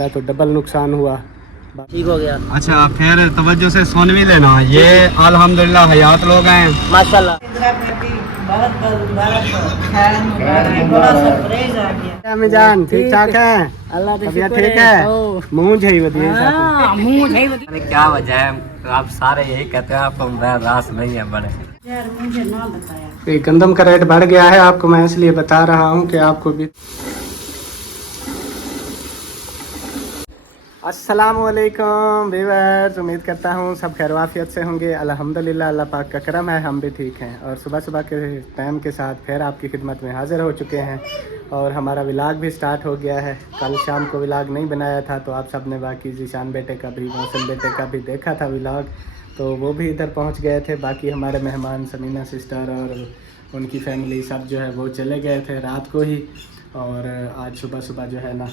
हमारा तो डबल नुकसान हुआ। ठीक हो गया। अच्छा फिर तवज्जो से सुन भी लेना, ये अल्हम्दुलिल्लाह हयात लोग हैं माशाल्लाह। जान ठीक ठाक है, अल्लाह तबीयत ठीक है, मुँह झई बदिए क्या वजह है, आप सारे यही कहते हैं आपको रास नहीं है बड़े। यार मुझे ना बताया। गंदम का रेट बढ़ गया है, आपको मैं इसलिए बता रहा हूँ कि आपको भी। अस्सलामुअलैकुम व्यूअर्स, उम्मीद करता हूँ सब खैर वाफियत से होंगे। अल्हम्दुलिल्लाह अल्लाह पाक का करम है, हम भी ठीक हैं। और सुबह सुबह के टाइम के साथ फिर आपकी खिदमत में हाज़िर हो चुके हैं और हमारा व्लॉग भी स्टार्ट हो गया है। कल शाम को व्लॉग नहीं बनाया था तो आप सब ने बाकी जीशान बेटे का भी, मौसम बेटे का भी देखा था व्लॉग, तो वो भी इधर पहुँच गए थे। बाकी हमारे मेहमान समीना सिस्टर और उनकी फैमिली सब जो है वो चले गए थे रात को ही। और आज सुबह सुबह जो है ना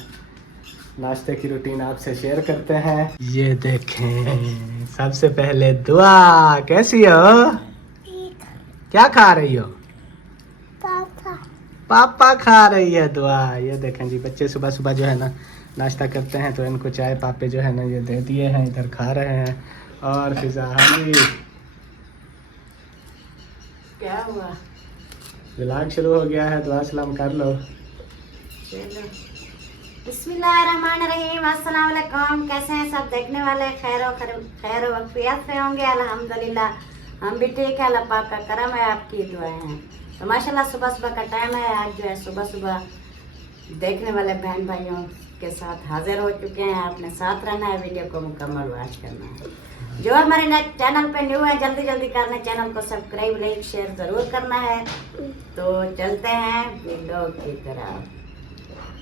नाश्ते की रूटीन आपसे शेयर करते हैं। ये देखें, सबसे पहले दुआ। कैसी हो? क्या खा रही हो? पापा खा रही है दुआ। ये देखें जी, बच्चे सुबह सुबह जो है ना नाश्ता करते हैं तो इनको चाय पापे जो है ना ये दे दिए हैं, इधर खा रहे हैं। और फिजा हाजी क्या हुआ? व्लॉग शुरू हो गया है, दुआ सलाम कर लो। बिस्मिल्लाहिर्रहमानिर्रहीम। अस्सलाम वालेकुम। कैसे हैं सब देखने वाले? खैर वफ़ियत से होंगे अल्हम्दुलिल्लाह। हम भी ठीक है, अल्लाह पाक का करम है, आपकी दुआएं हैं। तो माशाल्लाह सुबह सुबह का टाइम है, आज जो है सुबह सुबह देखने वाले बहन भाइयों के साथ हाजिर हो चुके हैं। आपने साथ रहना है, वीडियो को मुकम्मल वॉच करना है। जो हमारे चैनल पे न्यू है जल्दी जल्दी करना, चैनल को सब्सक्राइब लाइक शेयर ज़रूर करना है। तो चलते हैं वीडियो की तरफ।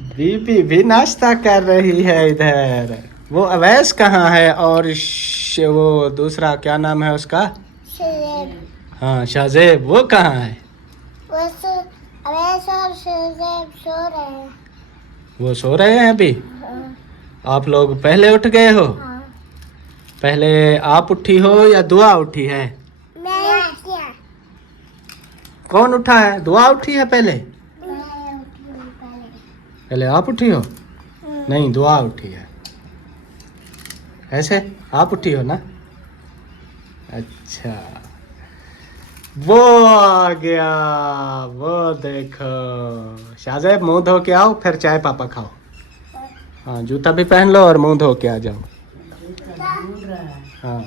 बीबी भी नाश्ता कर रही है इधर। वो अवैस कहाँ है? और वो दूसरा क्या नाम है उसका? हाँ शाहजेब, वो कहाँ है? अवैस और शाहजेब सो रहे हैं। वो सो रहे हैं अभी? आप लोग पहले उठ गए हो? हाँ। पहले आप उठी हो या दुआ उठी है? मैं क्या? कौन उठा है? दुआ उठी है पहले? पहले आप उठी हो? नहीं, दुआ उठी है। ऐसे आप उठी हो ना? अच्छा, वो आ गया, वो देखो। शाहजेब मुंह धो के आओ, फिर चाय पापा खाओ। हाँ, जूता भी पहन लो और मुंह धो के आ जाओ। हाँ,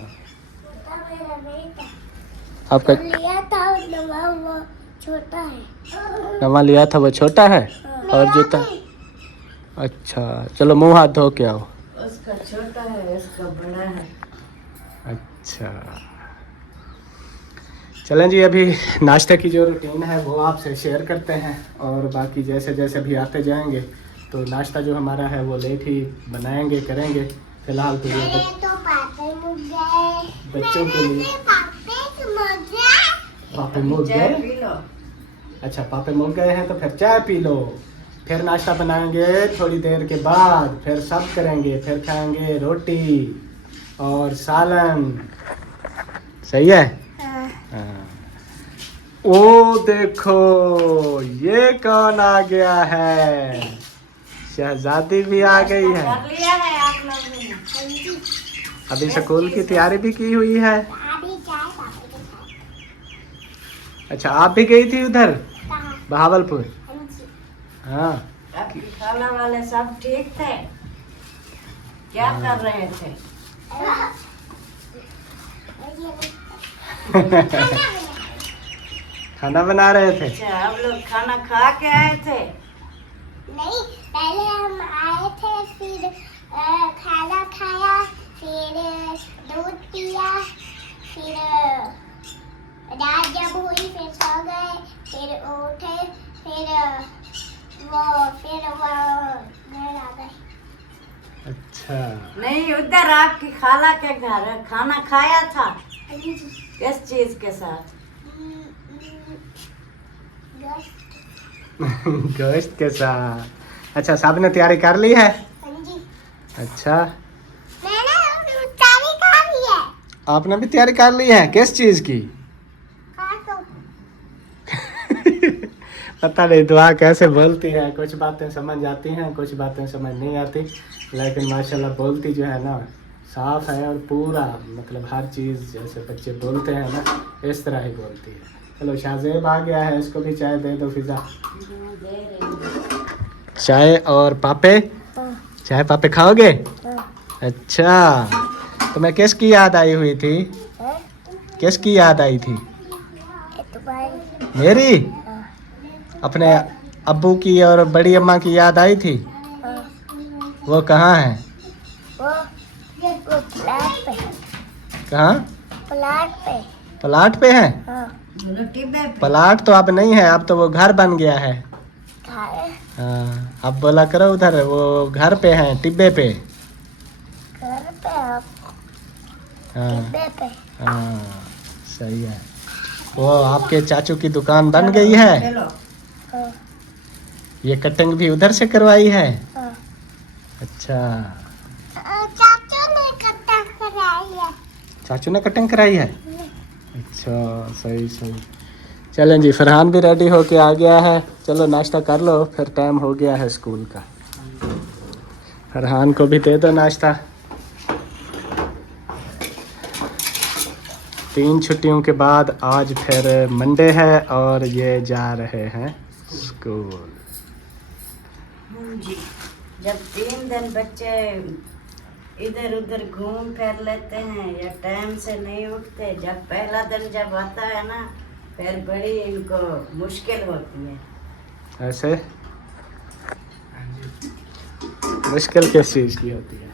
आपका लिया था वो छोटा है। नवा लिया था वो छोटा है और जूता। अच्छा चलो मुंह हाथ धो के आओ। उसका छोटा है, इसका बड़ा है। अच्छा चलें जी, अभी नाश्ते की जो रूटीन है वो आपसे शेयर करते हैं और बाकी जैसे जैसे भी आते जाएंगे तो नाश्ता जो हमारा है वो लेट ही बनाएंगे करेंगे। फिलहाल तो ये बच्चों के लिए पापे मुक चाय गए। P low. अच्छा पापे मुक गए हैं तो फिर चाय पी लो, फिर नाश्ता बनाएंगे थोड़ी देर के बाद, फिर सब करेंगे, फिर खाएंगे रोटी और सालन। सही है? हाँ। ओ देखो ये कौन आ गया है? शहजादी भी आ गई है। कर लिया है आप लोगों ने? अभी स्कूल की तैयारी भी की हुई है। अच्छा आप भी गई थी उधर बहावलपुर? हाँ। आपकी खाला वाले सब ठीक थे? क्या कर रहे थे? खाना बना रहे थे। अच्छा आप लोग खाना खा के आए थे? नहीं, पहले हम आए थे, फिर खाना खाया, फिर दूध पिया, फिर रात जब हुई फिर सो गए, फिर उठे, फिर वो घर आ गए। अच्छा नहीं, उधर आपकी खाला के घर खाना खाया था? किस चीज के साथ? गोश्त के साथ। अच्छा सब ने तैयारी कर ली है? अच्छा मैंने तैयारी कर ली है। आपने भी तैयारी कर ली है? किस चीज की? पता नहीं दुआ कैसे बोलती है, कुछ बातें समझ आती हैं, कुछ बातें समझ नहीं आती। लेकिन माशाल्लाह बोलती जो है ना साफ है, और पूरा मतलब हर चीज़ जैसे बच्चे बोलते हैं ना इस तरह ही बोलती है। चलो शाहजेब आ गया है, इसको भी चाय दे दो फिजा। चाय और पापे, चाय पापे खाओगे? अच्छा, तुम्हें किसकी याद आई हुई थी? किसकी याद आई थी? मेरी? अपने अब्बू की और बड़ी अम्मा की याद आई थी? वो कहाँ है? कहाँ? प्लाट पे है? प्लाट तो अब नहीं है, अब तो वो घर बन गया है। हाँ, अब बोला करो उधर वो घर पे है, टिब्बे पे। हाँ हाँ सही है। वो आपके चाचू की दुकान बन गई है? ये कटिंग भी उधर से करवाई है? अच्छा, चाचू ने कटिंग कराई है? अच्छा सही सही। चलें जी, फरहान भी रेडी होके आ गया है। चलो नाश्ता कर लो, फिर टाइम हो गया है स्कूल का। फरहान को भी दे दो नाश्ता। 3 छुट्टियों के बाद आज फिर मंडे है और ये जा रहे हैं स्कूल। जी, जब 3 दिन बच्चे इधर उधर घूम फिर लेते हैं या टाइम से नहीं उठते, जब पहला दिन जब आता है ना फिर बड़ी इनको मुश्किल होती है। ऐसे मुश्किल किस चीज़ की होती है?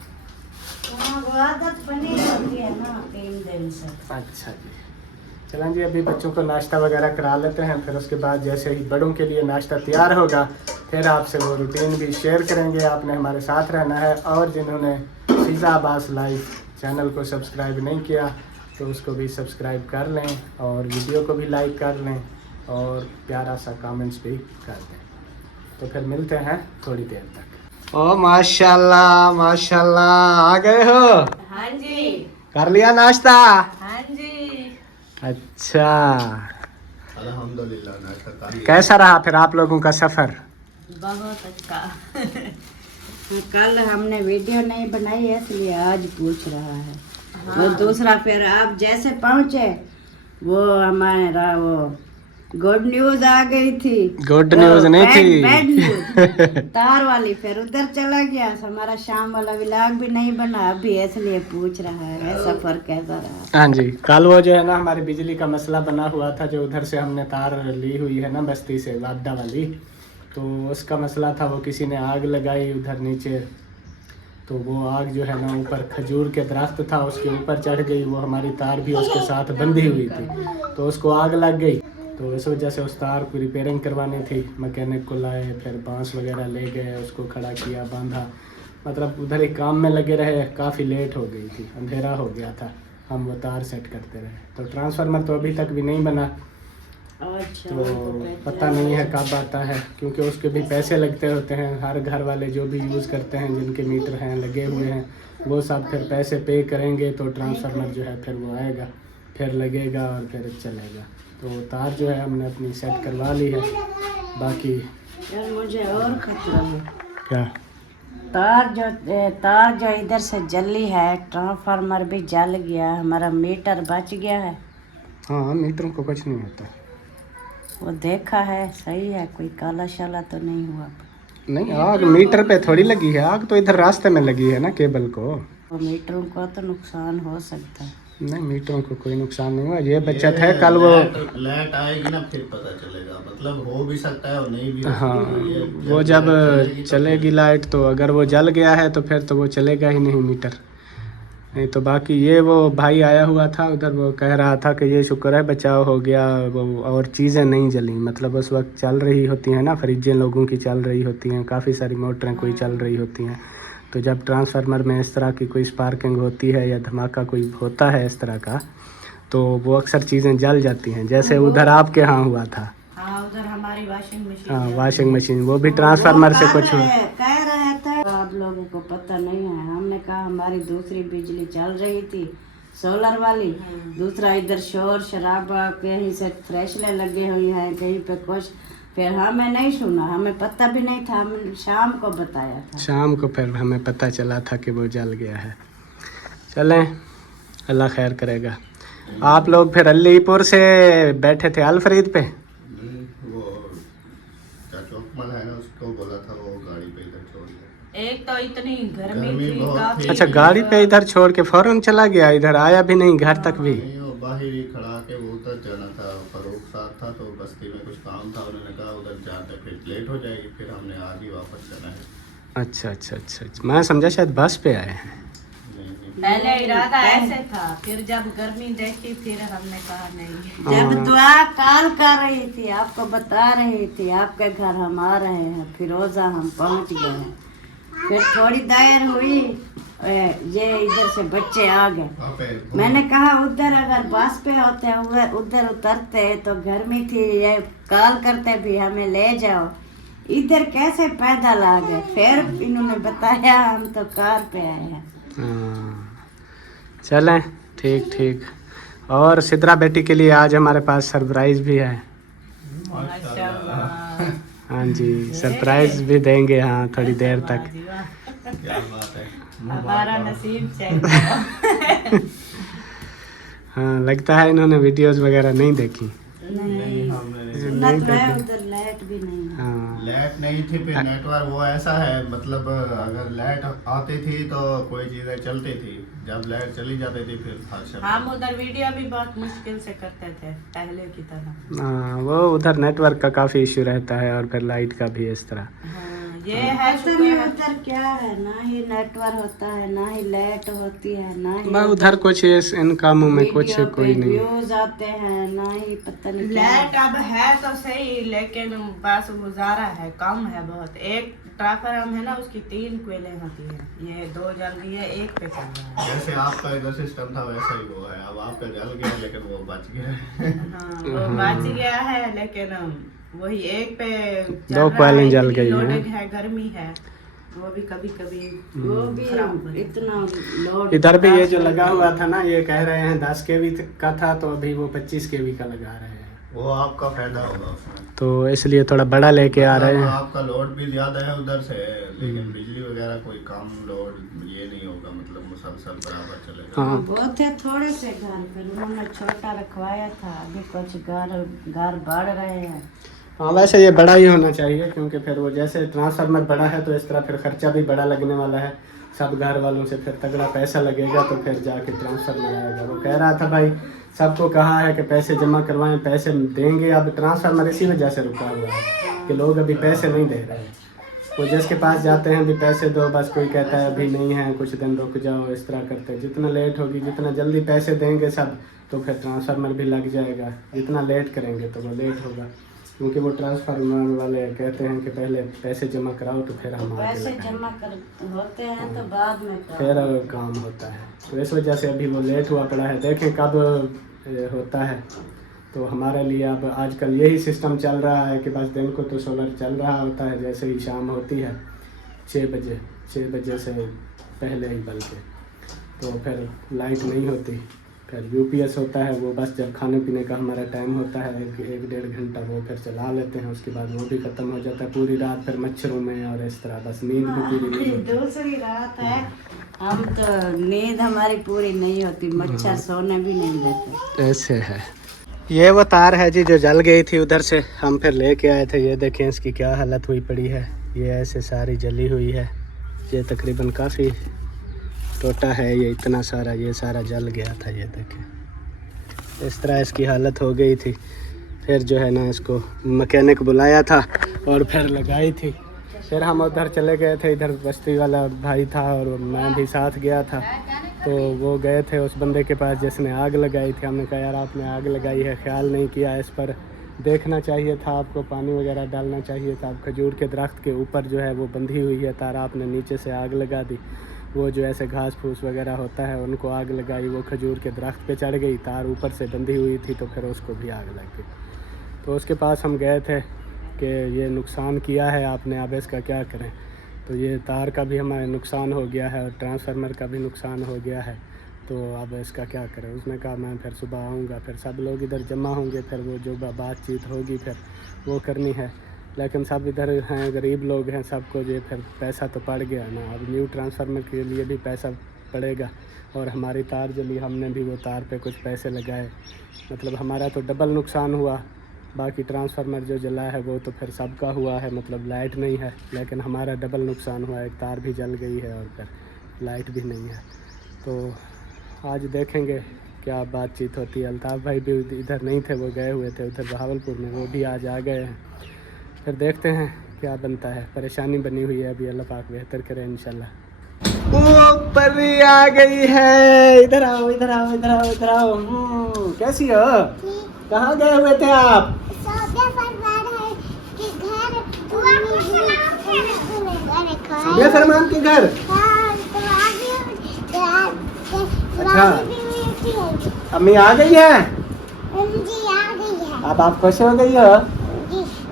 वो आदत बनी होती है ना 3 दिन से। अच्छा जी, चलें जी, अभी बच्चों को नाश्ता वगैरह करा लेते हैं, फिर उसके बाद जैसे ही बड़ों के लिए नाश्ता तैयार होगा फिर आपसे वो रूटीन भी शेयर करेंगे। आपने हमारे साथ रहना है, और जिन्होंने फिज़ा अब्बास लाइव चैनल को सब्सक्राइब नहीं किया तो उसको भी सब्सक्राइब कर लें, और वीडियो को भी लाइक कर लें, और प्यारा सा कमेंट्स भी कर दें। तो फिर मिलते हैं थोड़ी देर तक। ओ माशाल्लाह माशाल्लाह, आ गए हो? हाँ जी। कर लिया नाश्ता? हाँ जी। अच्छा, अल्हम्दुलिल्लाह नाश्ता कर लिया। कैसा रहा फिर आप लोगों का सफ़र? बहुत अच्छा। कल हमने वीडियो नहीं बनाई है इसलिए आज पूछ रहा है। और दूसरा फिर आप जैसे पहुँचे वो हमारा वो गुड न्यूज आ गई थी। गुड न्यूज नहीं थी, बैड न्यूज तार वाली। फिर उधर चला गया, हमारा शाम वाला व्लॉग भी नहीं बना अभी, इसलिए पूछ रहा है सफर कैसा रहा। हाँ जी, कल वो जो है ना हमारी बिजली का मसला बना हुआ था, जो उधर से हमने तार ली हुई है ना बस्ती से वादा वाली, तो उसका मसला था। वो किसी ने आग लगाई उधर नीचे, तो वो आग जो है ना ऊपर खजूर के दरख्त था उसके ऊपर चढ़ गई। वो हमारी तार भी उसके साथ बंधी हुई थी, तो उसको आग लग गई। तो इस वजह से उस तार को रिपेयरिंग करवानी थी, मैकेनिक को लाए, फिर बांस वगैरह ले गए, उसको खड़ा किया, बांधा, मतलब उधर ही काम में लगे रहे। काफ़ी लेट हो गई थी, अंधेरा हो गया था, हम वो तार सेट करते रहे। तो ट्रांसफार्मर तो अभी तक भी नहीं बना, अच्छा, तो पता नहीं है कब आता है, क्योंकि उसके भी पैसे लगते होते हैं। हर घर वाले जो भी यूज़ करते हैं, जिनके मीटर हैं लगे हुए हैं, वो सब फिर पैसे पे करेंगे तो ट्रांसफार्मर जो है फिर वो आएगा, फिर लगेगा और फिर चलेगा। तो तार जो है हमने अपनी सेट करवा ली है। बाकी यार मुझे और खतरा है। क्या? तार जो इधर से जली है, ट्रांसफार्मर भी जल गया, हमारा मीटर बच गया है। हाँ, मीटरों को कुछ नहीं होता। वो देखा है, सही है, कोई काला शाला तो नहीं हुआ? नहीं, आग मीटर पे थोड़ी लगी है, आग तो इधर रास्ते में लगी है ना केबल को। वो मीटरों को तो नुकसान हो सकता है। नहीं, मीटरों को कोई नुकसान नहीं हुआ, ये बचत है। कल वो लाइट आएगी ना फिर पता चलेगा, मतलब हो भी सकता है और नहीं भी। हाँ, वो जब चलेगी लाइट तो अगर वो जल गया है तो फिर तो वो चलेगा ही नहीं मीटर, नहीं तो बाकी ये वो भाई आया हुआ था उधर, वो कह रहा था कि ये शुक्र है बचाव हो गया, वो और चीज़ें नहीं जली। मतलब उस वक्त चल रही होती हैं ना, फ्रिजें लोगों की चल रही होती हैं, काफ़ी सारी मोटरें कोई चल रही होती हैं, तो जब ट्रांसफार्मर में इस तरह की कोई स्पार्किंग होती है या धमाका कोई होता है इस तरह का, तो वो अक्सर चीज़ें जल जाती हैं, जैसे उधर आपके यहाँ हुआ था। हाँ, उधर हमारी वॉशिंग मशीन। हाँ, वॉशिंग मशीन, वो भी ट्रांसफार्मर से कुछ कह रहे थे, आप लोगों को पता नहीं है। हमने कहा हमारी दूसरी बिजली चल रही थी सोलर वाली, दूसरा इधर शोर शराबा, कहीं से फ्रेशले लगे हुए हैं, कहीं पे कुछ। फिर हमें नहीं सुना, हमें पता भी नहीं था, हमने शाम को बताया था। शाम को फिर हमें पता चला था कि वो जल गया है। चलें, अल्लाह खैर करेगा। आप लोग फिर अलीपुर से बैठे थे अल फरीद पे? वो चौकमल है ना, उसको बोला था वो गाड़ी पे इधर छोड़ दे। एक तो इतनी गर्मी गर्मी थी बहुत काफी। थी। अच्छा, गाड़ी पे इधर छोड़ के फौरन चला गया, इधर आया भी नहीं घर तक भी? नहीं, वो बाहर ही खड़ा के वो उधर जाना था, फरूख साथ था तो बस्ती में कुछ काम था, उन्होंने कहा उधर जाते फिर लेट हो जाएगी, फिर हमने आज ही वापस जाना है। अच्छा अच्छा अच्छा अच्छा, मैं समझा शायद बस पे आए हैं। पहले इरादा ऐसे था, फिर जब गर्मी देखी फिर हमने कहा नहीं। जब दुआ कॉल कर रही थी, आपको बता रही थी आपके घर हम आ रहे हैं, फिरोजा हम पहुंच गए हैं। फिर थोड़ी देर हुई, ये इधर से बच्चे आ गए। मैंने कहा उधर अगर बस पे होते हुए उधर उतरते तो गर्मी थी, ये कॉल करते भी हमें ले जाओ, इधर कैसे पैदल आ गए। फिर इन्होंने बताया हम तो कार पे आए हैं। चलें, ठीक ठीक। और सिद्रा बेटी के लिए आज हमारे पास सरप्राइज भी है। हाँ जी, सरप्राइज भी देंगे, हाँ थोड़ी देर तक। क्या बात है, हमारा नसीब चाहिए। हाँ, लगता है इन्होंने वीडियोस वगैरह नहीं देखी। नहीं हमने सुना तो है, उधर लाइट भी नहीं है। हाँ लाइट नहीं थी, फिर नेटवर्क वो ऐसा है, मतलब अगर लाइट आती थी तो कोई चीजें चलती थी, जब लाइट चली जाती थी फिर फंक्शन। हम उधर वीडियो भी बहुत मुश्किल से करते थे पहले की तरह। हाँ, वो उधर नेटवर्क का काफ़ी इशू रहता है और फिर लाइट का भी इस तरह। हाँ, ये है पता नहीं उधर क्या है, ना ही नेटवर्क होता है, ना ही लाइट होती है, ना ही बस उधर कुछ इन कामों में कुछ वीडियो कोई पे नहीं। व्यूज आते हैं, ना ही पता नहीं क्या है। लाइट अब है तो सही, लेकिन बस गुजारा है, कम है बहुत। एक ट्रांसफार्मर है ना, उसकी 3 कोयलें होती है, ये 2 जल रही है, एक पे चल रहा है। जैसे आपका इधर सिस्टम था वैसा ही वो है, अब आपका जल गया लेकिन वो बच गया है। हाँ, वो बच गया है, लेकिन वही एक पे चल 2 रहा कोयलें है, जल इतनी गई हैं। लोडिंग है, गर्मी है, वो भी कभी कभी वो भी इतना लोड। इधर भी ये जो लगा हुआ था ना, ये कह रहे हैं 10 kV का था, तो अभी वो 25 kV का लगा रहे हैं। वो आपका फायदा होगा उसमें, तो इसलिए थोड़ा बड़ा लेके आ रहे हैं। आपका लोड भी ज्यादा है उधर से, लेकिन बिजली वगैरह कोई कम लोड ये नहीं होगा, मतलब मुसलसल बराबर चलेगा। हाँ, वो थे थोड़े से घर, फिर उन्होंने छोटा रखवाया था, अभी कुछ घर बढ़ रहे हैं। हाँ, वैसे ये बड़ा ही होना चाहिए, क्योंकि फिर वो जैसे ट्रांसफार्मर बड़ा है तो इस तरह फिर खर्चा भी बड़ा लगने वाला है, सब घर वालों से फिर तगड़ा पैसा लगेगा, तो फिर जाके ट्रांसफार्मर आएगा। वो कह रहा था भाई सबको कहा है कि पैसे जमा करवाएं, पैसे देंगे। अब ट्रांसफार्मर इसी वजह से रुका हुआ है कि लोग अभी पैसे नहीं दे रहे हैं। वो जिसके पास जाते हैं भी पैसे दो, बस कोई कहता है अभी नहीं है, कुछ दिन रुक जाओ, इस तरह करते हैं। जितना लेट होगी, जितना जल्दी पैसे देंगे सब, तो फिर ट्रांसफार्मर भी लग जाएगा। जितना लेट करेंगे तो वो लेट होगा, क्योंकि वो ट्रांसफार्मर वाले कहते हैं कि पहले पैसे जमा कराओ तो फिर हम आगे पैसे लगाएंगे। जमा कर होते हैं तो बाद में फिर काम होता है, तो इस वजह से अभी वो लेट हुआ पड़ा है। देखें कब होता है। तो हमारे लिए अब आजकल यही सिस्टम चल रहा है कि बस दिन को तो सोलर चल रहा होता है, जैसे ही शाम होती है 6 बजे से पहले ही बल्कि, तो फिर लाइट नहीं होती। फिर यूपीएस होता है, वो बस जब खाने पीने का हमारा टाइम होता है 1-1.5 घंटा वो फिर चला लेते हैं, उसके बाद वो भी ख़त्म हो जाता है। पूरी रात फिर मच्छरों में और इस तरह, बस नींद भी पूरी नहीं होती। दूसरी रात है, हम तो नींद हमारी पूरी नहीं होती, मच्छर सोने भी नहीं देते। ऐसे है। ये वो तार है जी जो जल गई थी, उधर से हम फिर लेके आए थे। ये देखें इसकी क्या हालत हुई पड़ी है, ये ऐसे सारी जली हुई है। ये तकरीबन काफ़ी टोटा है, ये इतना सारा, ये सारा जल गया था। ये देखें इस तरह इसकी हालत हो गई थी। फिर जो है ना इसको मैकेनिक बुलाया था और फिर लगाई थी। फिर हम उधर चले गए थे, इधर बस्ती वाला भाई था और मैं भी साथ गया था। तो वो गए थे उस बंदे के पास जिसने आग लगाई थी। हमने कहा यार आपने आग लगाई है, ख्याल नहीं किया इस पर, देखना चाहिए था आपको, पानी वगैरह डालना चाहिए था। अब खजूर के दरख्त के ऊपर जो है वो बंधी हुई है तार, आपने नीचे से आग लगा दी। वो जो ऐसे घास फूस वगैरह होता है उनको आग लगाई, वो खजूर के दरख्त पे चढ़ गई, तार ऊपर से बंधी हुई थी तो फिर उसको भी आग लग गई। तो उसके पास हम गए थे कि ये नुकसान किया है आपने, अब इसका क्या करें। तो ये तार का भी हमारा नुकसान हो गया है और ट्रांसफार्मर का भी नुकसान हो गया है तो अब इसका क्या करें। उसने कहा मैं फिर सुबह आऊँगा, फिर सब लोग इधर जमा होंगे, फिर वो जो बातचीत होगी फिर वो करनी है। लेकिन सब इधर हैं, गरीब लोग हैं, सबको जो फिर पैसा तो पड़ गया ना। अब न्यू ट्रांसफार्मर के लिए भी पैसा पड़ेगा, और हमारी तार जली, हमने भी वो तार पे कुछ पैसे लगाए। मतलब हमारा तो डबल नुकसान हुआ। बाकी ट्रांसफार्मर जो जला है वो तो फिर सबका हुआ है, मतलब लाइट नहीं है, लेकिन हमारा डबल नुकसान हुआ। एक तार भी जल गई है और फिर लाइट भी नहीं है। तो आज देखेंगे क्या बातचीत होती है। अल्ताफ़ भाई भी इधर नहीं थे, वो गए हुए थे उधर बहावलपुर में, वो भी आज आ गए हैं। फिर देखते हैं क्या बनता है। परेशानी बनी हुई है अभी, अल्लाह पाक बेहतर करे इंशाल्लाह। ओ परी आ गई है, इधर आओ इधर आओ इधर आओ इधर आओ। कैसी हो? कहाँ गए हुए थे आप? ये फरमान के घर। अच्छा, अम्मी आ गई है? अब आप खुश हो गई हो?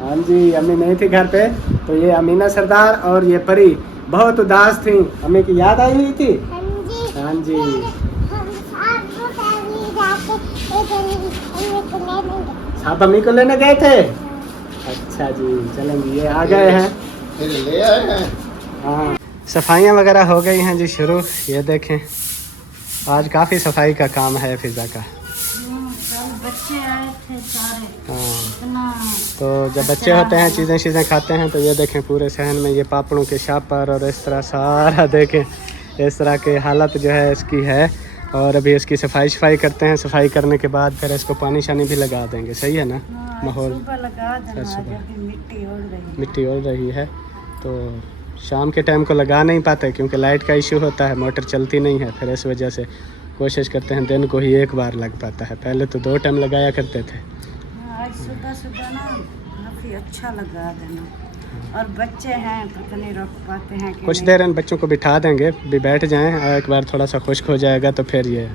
हाँ जी, अम्मी नहीं थी घर पे, तो ये अमीना सरदार और ये परी बहुत उदास थी। अम्मी की याद आई हुई थी। हाँ जी, आप अम्मी को लेने गए थे? अच्छा जी, चलेंगे, ये आ गए हैं, ले आए हैं। हाँ, सफाइयाँ वगैरह हो गई हैं जी शुरू। ये देखें, आज काफ़ी सफाई का काम है फिज़ा का। बच्चे आए थे सारे, हाँ, तो जब बच्चे होते हैं चीज़ें खाते हैं, तो ये देखें पूरे सहन में ये पापड़ों के शापर और इस तरह सारा देखें, इस तरह के हालत जो है इसकी है। और अभी इसकी सफाई करते हैं। सफाई करने के बाद फिर इसको पानी शानी भी लगा देंगे, सही है ना? माहौल मिट्टी ओढ़ रही है, तो शाम के टाइम को लगा नहीं पाते क्योंकि लाइट का इशू होता है, मोटर चलती नहीं है। फिर इस वजह से कोशिश करते हैं दिन को ही एक बार लग पाता है, पहले तो 2 टाइम लगाया करते थे। आज सुबह ना काफ़ी अच्छा लगा देना। और बच्चे हैं पता नहीं रोक पाते हैं कि कुछ देर इन बच्चों को बिठा देंगे, भी बैठ जाएं, एक बार थोड़ा सा खुश्क हो जाएगा तो फिर ये।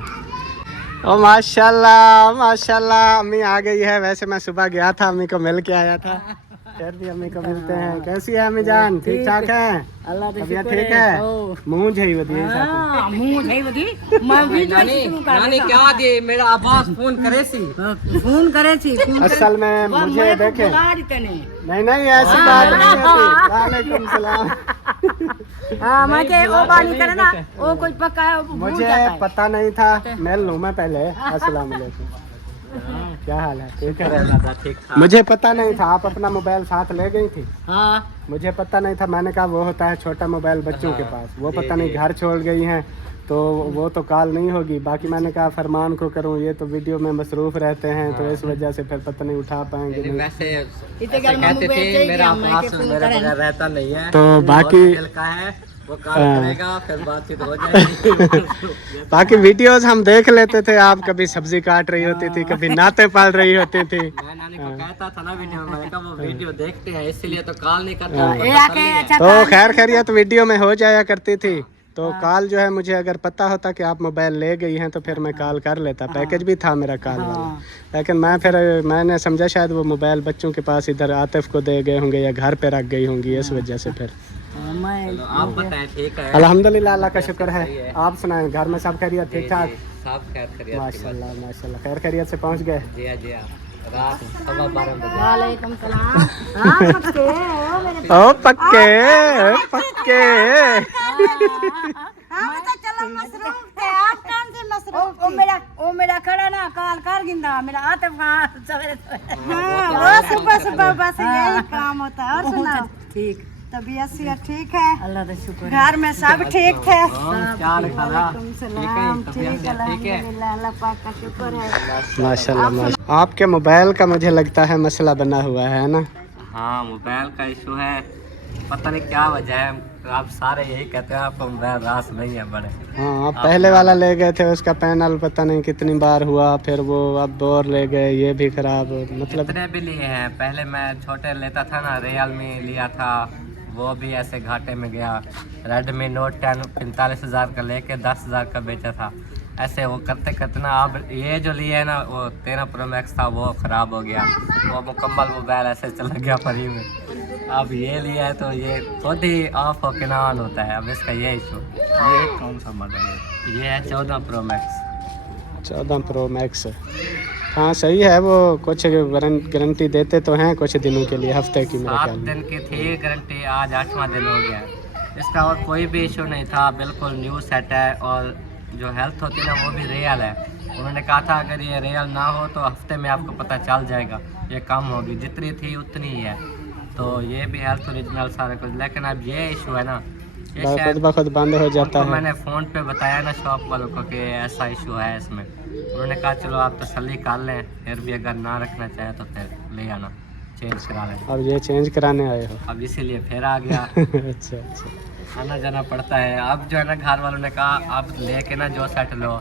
ओ माशाल्लाह माशाल्लाह, अम्मी आ गई है। वैसे मैं सुबह गया था, अम्मी को मिल के आया था, फिर भी अम्मी को मिलते हैं। कैसी है अम्मी जान? ठीक ठाक है? अल्लाह तबीयत ठीक है? मुँह झई वधिया साथ मुंह नहीं बदी मैं वीडियो शुरू कर नानी क्या दे मेरा आवाज फोन करे सी असल में मुझे देखे नहीं ऐसी बात नहीं होती। वालेकुम सलाम। हाँ मुझे वो बानी करे ना, वो कुछ पक्का है, वो भूल जाता मुझे है। पता नहीं था, मिल लूँ मैं पहले। अस्सलाम वालेकुम, क्या हाल है? ठीक है? ठीक मुझे पता नहीं था, आप अपना मोबाइल साथ ले गई थी? हाँ मुझे पता नहीं था, मैंने कहा वो होता है छोटा मोबाइल बच्चों के पास, वो पता नहीं घर छोड़ गई हैं, तो वो तो कॉल नहीं होगी। बाकी मैंने कहा फरमान को करूं, ये तो वीडियो में मसरूफ़ रहते हैं, तो इस वजह से फिर पता नहीं उठा पाएंगे नहीं। वैसे कहते थे मेरा आवाज मेरे बगैर रहता नहीं है, तो बाकी का है वो काम करेगा, फिर बातचीत हो जाएगी। बाकी वीडियोस हम देख लेते थे, आप कभी सब्जी काट रही होती थी, कभी नाते पाल रही होती थी। मैं नानी को कहता था ना वीडियो में, मैंने कहा वो वीडियो देखते हैं इसलिए तो कॉल नहीं करता। तो खैर खैरियत वीडियो में हो जाया करती थी, तो कॉल जो है मुझे अगर पता होता कि आप मोबाइल ले गई हैं तो फिर मैं कॉल कर लेता, पैकेज भी था मेरा कॉल वाला। लेकिन मैंने समझा शायद वो मोबाइल बच्चों के पास इधर आतिफ को दे गए होंगे या घर पे रख गई होंगी, इस वजह से फिर। आप बताएं ठीक है? अल्हम्दुलिल्लाह, अल्लाह का शुक्र है। आप सुनाएं, घर में सब खैरियत ठीक ठाक? सब खैर खैरियत। माशाल्लाह माशाल्लाह, खैर खैरियत से पहुंच गए। जी जी रात 12:15 बजे। वालेकुम सलाम। हाँ पक्के ओ मेरे ओ पक्के पक्के। हाँ तो चलो मसरूफ थे, आप कौन से मसरूफ? ओ मेरा खड़ा ना कॉल कर गिंदा, मेरा आते सवेरे। हाँ वो सुबह बस यही काम होता है। और सुनाओ? ठीक, तबीयत से ठीक है? अल्लाह का शुक्र, घर में सब ठीक थे? वालेकुम सलाम, ठीक अल्हम्दुलिल्लाह, अल्लाह पाक का शुक्र है। माशाल्लाह। आपके मोबाइल का मुझे लगता है मसला बना हुआ है ना? हाँ मोबाइल का इशू है, पता नहीं क्या वजह है। आप सारे यही कहते हैं आपका मोबाइल रास नहीं है बड़े। हाँ, आप पहले वाला ले गए थे, उसका पैनल पता नहीं कितनी बार हुआ, फिर वो अब और ले गए, ये भी खराब। मतलब इतने भी लिए हैं, पहले मैं छोटे लेता था ना, रियलमी लिया था, वो भी ऐसे घाटे में गया। रेडमी नोट 10 45,000 का लेके 10,000 का बेचा था। ऐसे वो करते करते ना, अब ये जो लिए है ना, वो 13 प्रो मैक्स था, वो ख़राब हो गया, वो मुकम्मल मोबाइल ऐसे चला गया फ्री में। अब ये लिया है तो ये खुद ही ऑफ होके ना ऑन होता है। अब इसका ये इशू। ये कौन सा मॉडल है? ये है 14 प्रो मैक्स। 14 pro max. हाँ सही है, वो कुछ गारंटी देते तो हैं कुछ दिनों के लिए, हफ्ते की मेरे 7 ख्याल में। दिन की थी गारंटी, आज 8वां दिन हो गया है। इसका और कोई भी इशू नहीं था, बिल्कुल न्यू सेट है। और जो हेल्थ होती है ना वो भी रियल है। उन्होंने कहा था अगर ये रियल ना हो तो हफ्ते में आपको पता चल जाएगा, ये कम होगी, जितनी थी उतनी ही है। तो ये भी हेल्थ ओरिजिनल सारा कुछ। लेकिन अब ये इशू है ना, ये खुद शायद ब खुद बंद हो जाता उनको है। मैंने फ़ोन पे बताया ना शॉप वालों को कि ऐसा इशू है इसमें। उन्होंने कहा चलो आप तसल्ली कर लें, फिर भी अगर ना रखना चाहे तो फिर ले आना, चेंज करा लें। अब ये चेंज कराने आए हो? अब इसीलिए फिर आ गया। अच्छा अच्छा। आना जाना पड़ता है। अब जो है ना घर वालों ने कहा आप लेके ना जो सेट लो,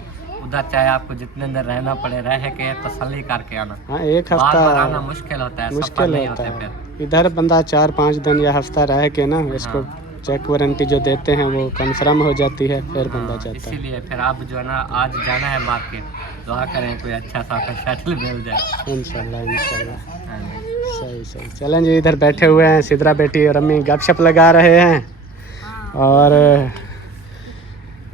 उधर चाहे आपको जितने दिन रहना पड़े रह के तसल्ली करके आना। हाँ एक बार बार आना हफ्ता मुश्किल होता है, सफर मुश्किल नहीं होता होते है। फिर। इधर बंदा 4-5 दिन या हफ्ता रह के ना इसको हाँ। चेक वारंटी जो देते हैं वो कंफर्म हो जाती है, फिर बंदा हाँ, जाता है। इसीलिए फिर आप जो है ना आज जाना है मार्केट, दुआ करें कोई अच्छा सा शटल मिल जाए। इंशाल्लाह इंशाल्लाह। हाँ जी। सही सही। चलें जी, इधर बैठे हुए हैं सिद्रा बेटी और अम्मी गपशप लगा रहे हैं। और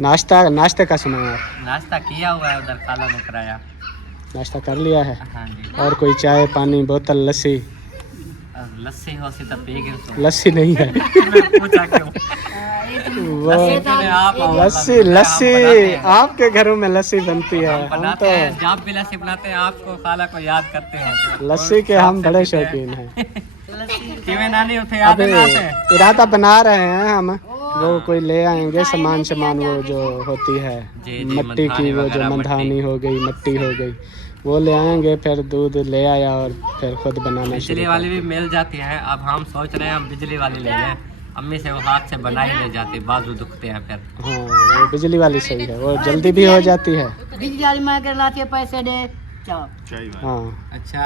नाश्ते का समय है। नाश्ता किया हुआ है, उधर खाला ने कराया। नाश्ता कर लिया है? हाँ जी। और कोई चाय पानी बोतल लस्सी? अब लस्सी हो सी तो पी गिर लस्सी नहीं है। पूछा क्यों? वो लस्सी लस्सी आपके घरों में लस्सी बनती है, हम बनाते तो हैं, जब भी लस्सी बनाते हैं आपको खाला को याद करते हैं। लस्सी के हम बड़े शौकीन हैं। किवें नानी उठे याद अबे बनाते। इरादा बना रहे हैं हम, वो कोई ले आएंगे सामान वो जो होती है जी, जी, मिट्टी की, मंधानी वो जो वगैरह, मंधानी हो गई, मिट्टी हो गई, वो ले आएंगे। फिर दूध ले आया और फिर खुद बनाना बिजली शुरू वाली भी मिल जाती है। अब हम सोच रहे हैं हम बिजली वाली ले लें। अम्मी से वो हाथ से बनाई ले जाती, बाजू दुखते हैं फिर। हाँ वो बिजली वाली सही है, वो जल्दी भी हो जाती है। बिजली वाली मार कर लाती है, पैसे दे जाओ। हाँ अच्छा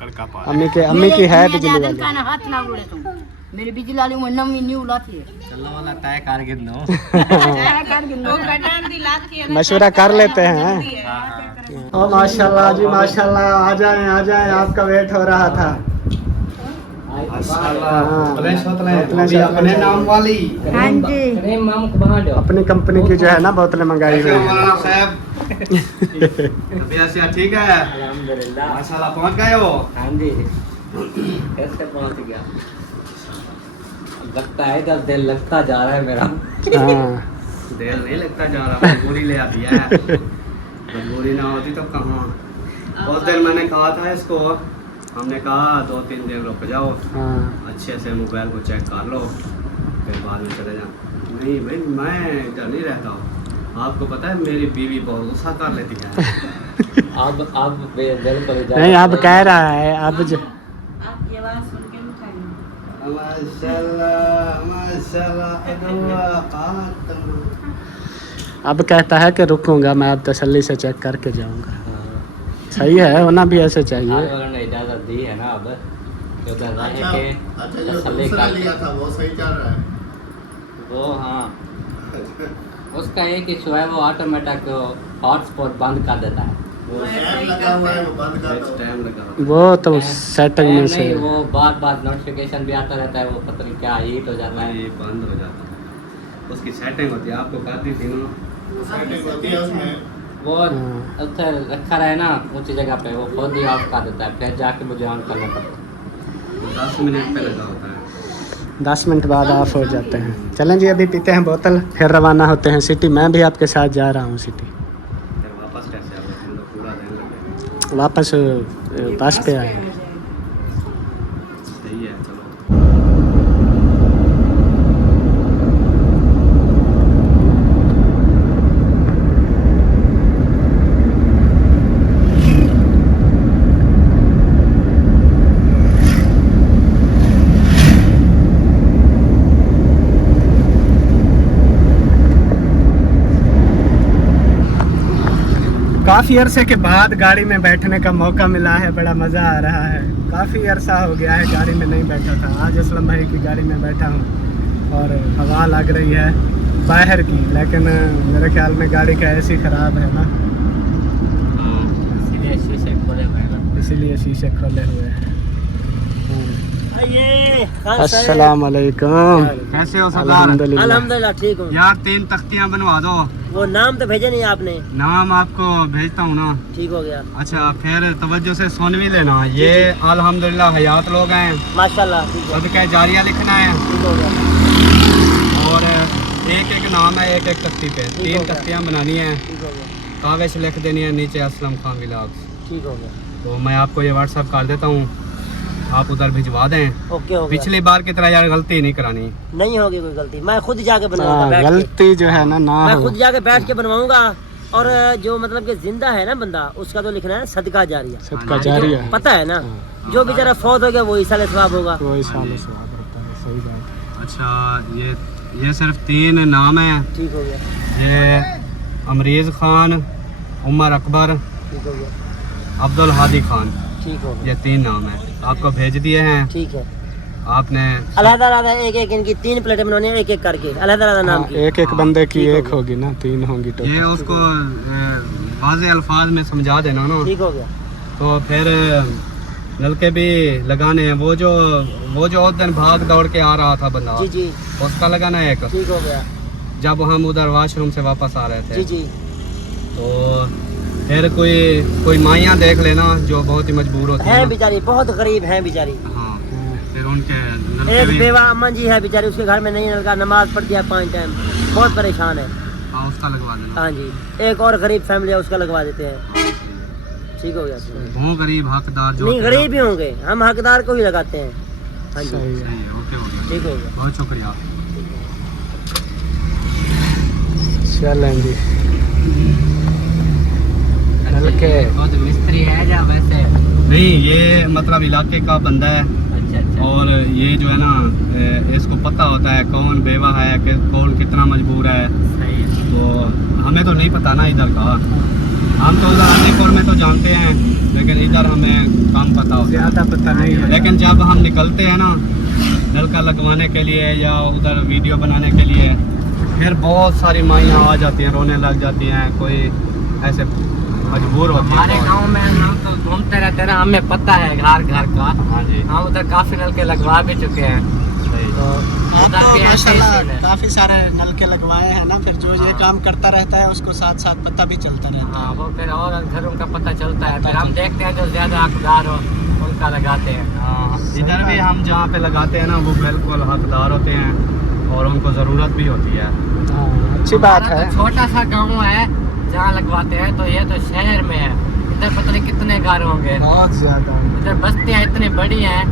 अम्मी की है बिजली वाली। हाथ ना उड़े तुम, मेरी बिजली वाली में नमी न्यू लाती है। चलो वाला तय कर गिनो। मशवरा कर लेते हैं। ओ माशाल्लाह जी माशाल्लाह, आ जाए आपका वेट हो रहा था। अपने नाम वाली हाँ जी। अपनी कंपनी की जो है ना बोतलें मंगाई हुई है। साहब ठीक है, अल्हम्दुलिल्लाह। माशाल्लाह पहुंच गए हो। हाँ जी। कैसे पहुंच गया? लगता है इधर दिल लगता जा रहा है मेरा। हाँ देर नहीं लगता जा रहा, मजबूरी ले आती है। मजबूरी ना होती तो कहाँ। उस दिन मैंने कहा था इसको, हमने कहा 2-3 दिन रुक जाओ, हाँ अच्छे से मोबाइल को चेक कर लो, फिर बाद में चले जाओ। नहीं भाई मैं इधर नहीं रहता हूँ, आपको पता है मेरी बीवी बहुत गुस्सा कर लेती है। अब बिल्कुल नहीं अब कह रहा है अब आपकी आवाज़ सुन के उठाई। माशाल्लाह माशाल्लाह अब कहता है कि रुकूंगा मैं, अब तसल्ली से चेक करके जाऊंगा। सही है, होना भी ऐसे चाहिए। ने इजाज़त दी है ना अब कि उधर रह अच्छा के अच्छा, जो तसल्ली दूसरा कर। लिया था वो सही चल रहा है। वो हाँ, उसका एक इशू है, वो ऑटोमेटिक हॉटस्पॉट बंद कर देता है। वो टाइम लगा हुआ है, वो बंद कर दो। टाइम लगा वो तो सेटिंग में से नहीं, वो बार नोटिफिकेशन भी आता रहता है, वो पता नहीं क्या हीट हो जाता है। ये बंद हो जाता है, उसकी सेटिंग होती है, आपको कर दी थी ना सेटिंग होती है उसमें। वो उधर रखा रहे ना ऊंची जगह पे, वो खुद ही ऑफ कर देता है, फिर जाके मुझे ऑन करना पड़ता है। 10 मिनट पे लगा होता है, 10 मिनट बाद ऑफ हो जाते हैं। चलें जी अभी पीते हैं बोतल, फिर रवाना होते हैं सिटी। मैं भी आपके साथ जा रहा हूँ सिटी। फिर वापस कैसे आओगे? हम लोग पूरा दिन लगेगा। वापस बस पे आए। सही है, चलो। काफ़ी अरसे के बाद गाड़ी में बैठने का मौका मिला है, बड़ा मज़ा आ रहा है। काफ़ी अरसा हो गया है गाड़ी में नहीं बैठा था। आज असलम भाई की गाड़ी में बैठा हूँ और हवा लग रही है बाहर की, लेकिन मेरे ख्याल में गाड़ी का एसी ख़राब है ना, इसीलिए शीशे खोले हुए हैं ना। इसीलिए शीशे खोले हुए हैं। अस्सलाम वालेकुम। कैसे हो सरदार? अल्हम्दुलिल्लाह। अल्हम्दुलिल्लाह ठीक हूँ। यार 3 तख्तियां बनवा दो। वो नाम तो भेजे नहीं आपने। नाम आपको भेजता हूँ ना। ठीक हो गया। अच्छा फिर तवज्जो से सुन भी लेना। ये अल्हम्दुलिल्लाह हयात लोग हैं। माशाल्लाह ठीक है। सदका जारिया लिखना है ठीक हो गया। और एक एक नाम है, एक एक तख्ती पे 3 तख्तियां बनानी है। ठीक हो गया। कागज लिख देनी है नीचे असलम खान व्लॉग्स। ठीक हो गया। तो मैं आपको ये व्हाट्सअप कर देता हूँ, आप उधर भिजवा दें। ओके हो गया। पिछली बार की तरह यार गलती नहीं करानी। नहीं होगी कोई गलती, मैं खुद जाके बनवाऊंगा बैठ के। गलती जो है ना मैं हो। खुद जाके बैठ के बनवाऊंगा। और जो मतलब कि जिंदा है ना बंदा, उसका तो लिखना है सदका जारिया। सदका जारिया है। पता है ना, जो बेचारा फौत हो गया वही साले सवाब होगा। कोई साल सवाब होता है, सही बात। अच्छा ये सिर्फ 3 नाम है। ठीक हो गया। ये अमरीज़ खान, उमर अकबर, ठीक हो गया। अब्दुल हादी खान, ठीक हो गया। ये 3 नाम है। आपको भेज दिए हैं। ठीक है। आपने अलग-अलग एक एक इनकी 3 प्लेटें बनानी है, एक एक करके अलग-अलग नाम की। एक एक बंदे की एक होगी ना, 3 होंगी तो। ये उसको वाज़े अल्फाज में समझा देना ना। ठीक हो गया। तो फिर नलके भी लगाने हैं। वो जो उस दिन भाग दौड़ के आ रहा था बंदा, जी जी उसका लगाना है एक। ठीक हो गया। जब हम उधर वॉशरूम से वापस आ रहे थे जी जी तो फिर कोई माइयाँ देख लेना जो बहुत ही मजबूर होती है है। बेचारी, बहुत गरीब है बेचारी। हाँ फिर उनके नलके एक भी। बेवा अम्मा जी है बेचारी, उसके घर में नहीं नलका, नमाज पढ़ दिया 5 टाइम, बहुत परेशान है। हाँ उसका लगवा देना। हाँ जी, एक और गरीब फैमिली है, उसका लगवा देते हैं। ठीक हो गया। वो गरीब हकदार जो नहीं होते हैं गरीब ही होंगे, हम हकदार को ही लगाते हैं। हाँ जी सही है। सही है, ओके हो गया। ठीक हो गया। बहुत शुक्रिया। चलें जी। नलके खुद मिस्त्री है या वैसे? नहीं ये मतलब इलाके का बंदा है। अच्छा अच्छा। और ये जो है ना इसको पता होता है कौन बेवा है कि कौन कितना मजबूर है। सही है। तो हमें तो नहीं पता ना इधर का। हम तो उधर अलीपुर में तो जानते हैं, लेकिन इधर हमें कम पता होता है। ज़्यादा पता नहीं है। लेकिन जब हम निकलते हैं ना नलका लगवाने के लिए या उधर वीडियो बनाने के लिए, फिर बहुत सारी माइयाँ आ जाती हैं, रोने लग जाती हैं। कोई ऐसे मजबूर होती हमारे है। गांव में हम तो घूमते रहते हैं ना, हमें पता है घर घर का। हाँ जी हम उधर काफी नलके लगवा भी चुके हैं। सही। तो उधर भी ऐसे ही सीन है। काफ़ी सारे नलके लगवाए हैं ना, फिर जो ये काम करता रहता है उसको साथ साथ पता भी चलता रहता हाँ वो फिर और घरों का पता चलता है, फिर हम देखते हैं जो ज्यादा हकदार हो उनका लगाते हैं। हाँ, इधर भी हम जहाँ पे लगाते हैं ना वो बिल्कुल हकदार होते हैं और उनको ज़रूरत भी होती है। है। हाँ, अच्छी बात हमारा है। तो छोटा सा गांव है जहाँ लगवाते हैं, तो ये तो शहर में है। इधर पता नहीं कितने घर होंगे। बहुत ज़्यादा। इधर बस्तियाँ इतनी बड़ी हैं।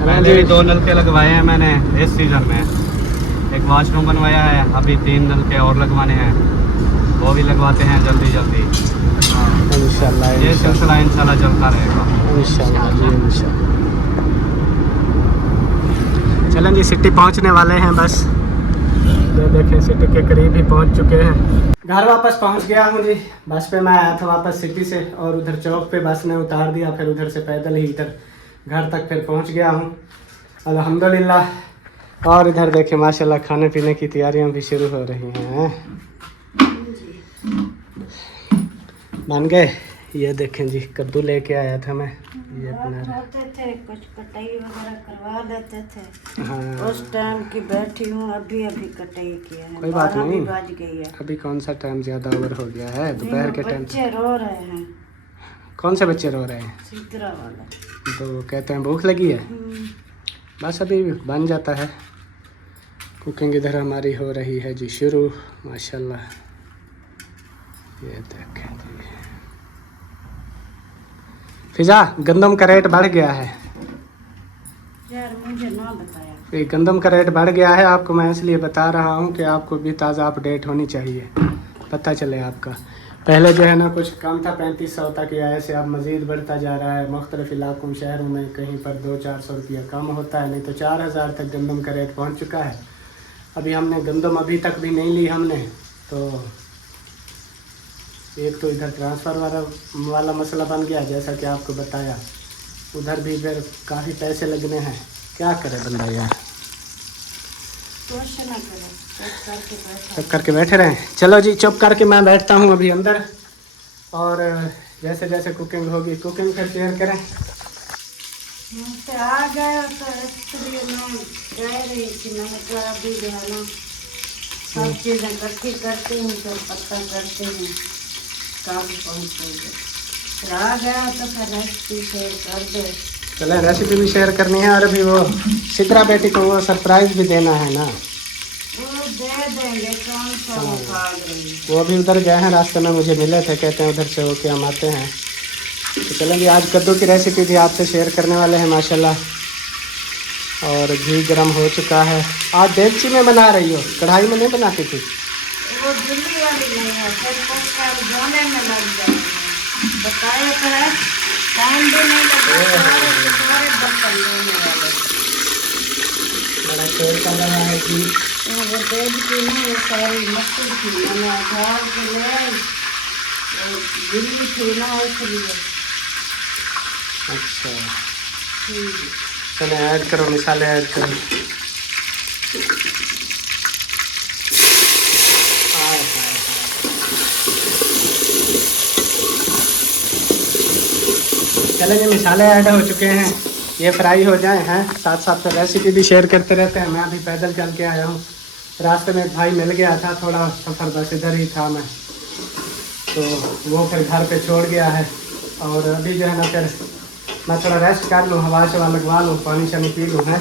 पहले भी 2 नलके लगवाए हैं मैंने इस सीज़न में। एक वॉशरूम बनवाया है, अभी 3 नलके और लगवाने हैं, वो भी लगवाते हैं जल्दी जल्दी। इंशाल्लाह ये सिलसिला इंशाल्लाह चलता रहेगा। इंशाल्लाह जी इंशाल्लाह। चलें जी, सिटी पहुंचने वाले हैं बस। ये देखें सिटी के करीब ही पहुंच चुके हैं। घर वापस पहुंच गया हूं जी। बस पे मैं आया था वापस सिटी से, और उधर चौक पे बस ने उतार दिया, फिर उधर से पैदल ही इधर घर तक फिर पहुंच गया हूं अल्हम्दुलिल्लाह। और इधर देखें माशाल्लाह खाने पीने की तैयारियां भी शुरू हो रही हैं। मान गए। ये देखें जी, कद्दू लेके आया था मैं, ये बना रहा। थे कुछ कटाई वगैरह करवा देते थे। हाँ, उस टाइम की बैठी हूँ, अभी अभी कटाई किया है। कोई बात 12 भी नहीं। बज गई है। अभी कौन सा टाइम ज़्यादा ओवर हो गया है, दोपहर के टाइम। बच्चे रो रहे हैं, कौन से बच्चे रो रहे हैं? सिद्रा वाला। तो कहते हैं भूख लगी है। बस अभी बन जाता है। कुकिंग इधर हमारी हो रही है जी शुरू माशाल्लाह। ये देखें जी, फिजा गंदम का रेट बढ़ गया है। यार मुझे ना बताया। ये गंदम का रेट बढ़ गया है, आपको मैं इसलिए बता रहा हूँ कि आपको भी ताज़ा अपडेट होनी चाहिए, पता चले आपका। पहले जो है ना कुछ कम था, 3500 तक, या ऐसे अब मज़ीद बढ़ता जा रहा है। मुख्तलिफ इलाकों शहरों में कहीं पर 200-400 रुपया कम होता है, नहीं तो 4000 तक गंदम का रेट पहुँच चुका है। अभी हमने गंदम अभी तक भी नहीं ली हमने, तो एक तो इधर ट्रांसफ़र वाला मसला बन गया, जैसा कि आपको बताया। उधर भी फिर काफ़ी पैसे लगने हैं, क्या करे बंदा यार। कुछ ना करो, चुप करके बैठो। चुप करके बैठे रहें। चलो जी, चुप करके मैं बैठता हूँ अभी अंदर, और जैसे जैसे कुकिंग होगी कुकिंग फिर शेयर करें। से आ गया तो इसलिए मैं कह रही थी, मैंने कहा अभी जो है ना सब चीज़ें इकट्ठी करती हूँ, फिर पता करते हैं कब पहुँचेंगे। फिर आ गया तो फिर रेसिपी शेयर कर दे। चले रेसिपी भी शेयर करनी है और अभी वो सिद्रा बेटी को वो सरप्राइज भी देना है ना, वो दे देंगे। कौन सा वो भाग रही है? वो भी उधर गए हैं, रास्ते में मुझे मिले थे, कहते हैं उधर से होके हम आते हैं। तो चलेंगे, आज कद्दू की रेसिपी भी आपसे शेयर करने वाले हैं माशाल्लाह। और घी गरम हो चुका है। आज देगची में बना रही हो, कढ़ाई में नहीं बनाती थी? वो दिल्ली वाली नहीं है, फिर कुकर धोने में लग जाएगा। बताया तो है, टाइम भी नहीं लगेगा, सारे बर्तन धोने वाले। बड़ा तेल का लगा है घी। वो देगची नहीं, वो सारी मस्ती थी, मैंने अचार के ले आई, वो गिरी थी ना इसलिए। अच्छा चलो ऐड करो, मसाले ऐड करो। चलो ये मसाले ऐड हो चुके हैं, ये फ्राई हो जाए हैं, साथ साथ में रेसिपी भी शेयर करते रहते हैं। मैं अभी पैदल चल के आया हूँ, रास्ते में एक भाई मिल गया था, थोड़ा सफ़र बस इधर ही था मैं, तो वो फिर घर पे छोड़ गया है। और अभी जो है ना फिर मैं थोड़ा रेस्ट कर लूँ, हवा शवा लगवा लूँ, पानी शानी पी लूँ है।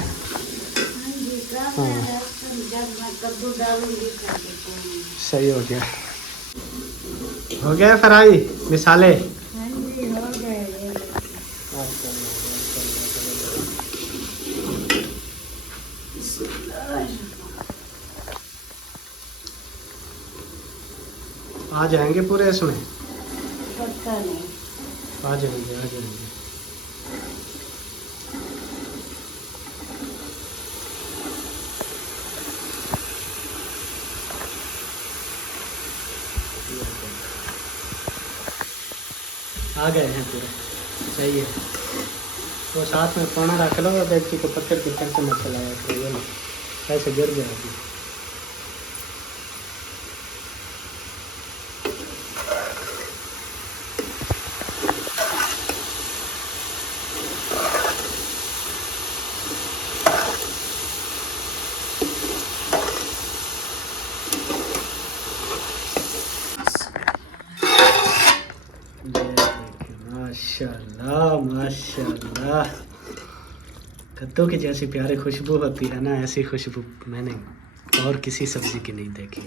हाँ कद्दू डालूंगी सही हो गया, हो गया फ्राई मसाले। हाँ जी हो गए। आ जाएंगे पूरे इसमें, पता नहीं। आ जाएंगे आ जाएंगे। आ गए हैं पूरे, सही है। वो साथ में पाना रख लो और देखिए को पत्थर की तरह से मत चलाया करो, ये लो ऐसे गिर गया अभी। माशाल्लाह माशाल्लाह, कद्दू की जैसी प्यारी खुशबू होती है ना, ऐसी खुशबू मैंने और किसी सब्जी की नहीं देखी।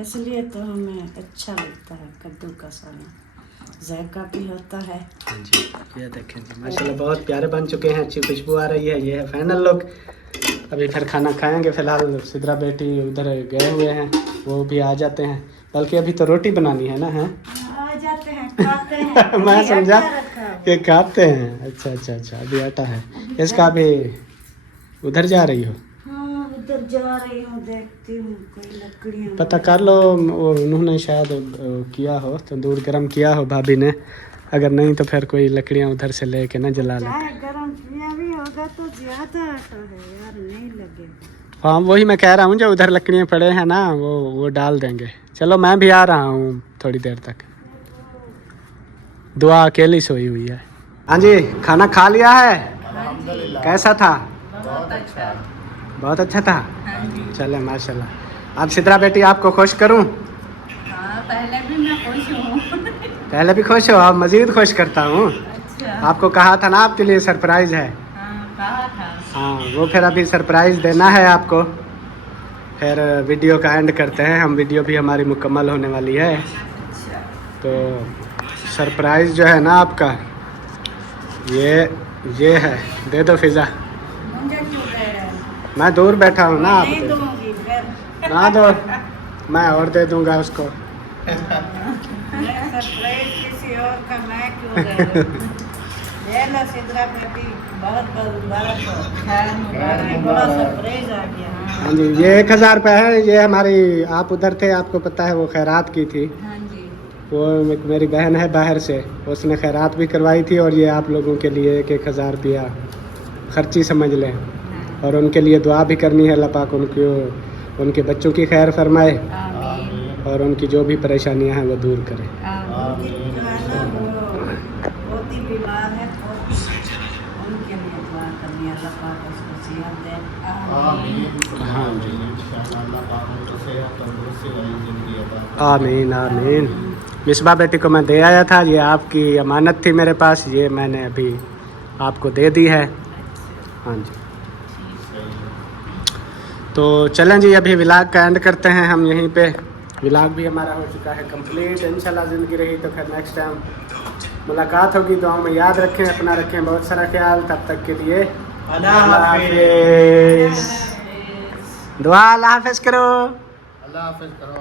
इसलिए तो हमें अच्छा लगता है कद्दू का सालन, जायका भी होता है। हाँ जी, ये देखें जी माशाल्लाह बहुत प्यारे बन चुके हैं, अच्छी खुशबू आ रही है। ये है फाइनल लुक। अभी फिर खाना खाएंगे। फ़िलहाल सिद्रा बेटी उधर गए हुए हैं, वो भी आ जाते हैं, बल्कि अभी तो रोटी बनानी है ना। है आ जाते हैं, खाते हैं। मैं अभी समझा आटा रखा है। कि खाते हैं। अच्छा अच्छा अच्छा, अभी आटा है इसका। अभी उधर जा रही हो? हाँ उधर जा रही हूँ, देखती हूँ कोई लकड़ियाँ। पता कर लो, वो उन्होंने शायद किया हो, तंदूर गरम किया हो भाभी ने, अगर नहीं तो फिर कोई लकड़ियाँ उधर से लेके ना जला ले। चाहे गरम किया भी होगा तो ज्यादा आटा है यार, नहीं लगेगा। हाँ वही मैं कह रहा हूँ, जो उधर लकड़ियाँ पड़े हैं ना वो डाल देंगे। चलो मैं भी आ रहा हूँ थोड़ी देर तक। दुआ अकेली सोई हुई है। हाँ जी, खाना खा लिया है? कैसा था? बहुत अच्छा था। चले माशाल्लाह। अब सिद्रा बेटी आपको खुश करूं? पहले भी मैं खुश हूँ। पहले भी खुश हो, अब मज़ीद खुश करता हूँ। अच्छा। आपको कहा था ना आपके लिए सरप्राइज़ है। कहा था। हाँ वो फिर अभी सरप्राइज़ देना है आपको। फिर वीडियो का एंड करते हैं हम, वीडियो भी हमारी मुकम्मल होने वाली है। अच्छा। तो सरप्राइज़ जो है ना आपका, ये है। दे दो फिज़ा। मुझे क्यों दे रहे हैं? मैं दूर बैठा हूँ ना, आप नहीं दे दो। दूंगी फिर। ना दो, मैं और दे दूँगा उसको। सरप्राइज किसी और का मैं क्यों दे दूँ? ये लो सिद्रा बेटी, बहुत बहुत मुबारक हो। खैर मुबारक, बड़ा सरप्राइज आ गया। हाँ जी, ये 1000 रुपये है। ये हमारी, आप उधर थे, आपको पता है, वो खैरात की थी। हाँ जी। वो मेरी बहन है बाहर से, उसने खैरात भी करवाई थी। और ये आप लोगों के लिए 1000 रुपया खर्ची समझ लें। और उनके लिए दुआ भी करनी है, अल्लाह पाक उनके बच्चों की खैर फरमाए आमीन। और उनकी जो भी परेशानियां हैं वो दूर करे। जो है ना वो बहुत ही बीमार है, उनके लिए दुआ हाँ जी, आमीन आमीन। मिसबा बेटी को मैं दे आया था, ये आपकी अमानत थी मेरे पास, ये मैंने अभी आपको दे दी है। हाँ जी, तो चलें जी, अभी व्लॉग का एंड करते हैं हम यहीं पे। व्लॉग भी हमारा हो चुका है कंप्लीट। इंशाल्लाह ज़िंदगी रही तो फिर नेक्स्ट टाइम मुलाकात होगी। दुआ में याद रखें, अपना रखें बहुत सारा ख्याल। तब तक के लिए अल्लाह हाफिज़। दुआ अल्लाह हाफिज़ करो। अल्लाह हाफिज़ करो।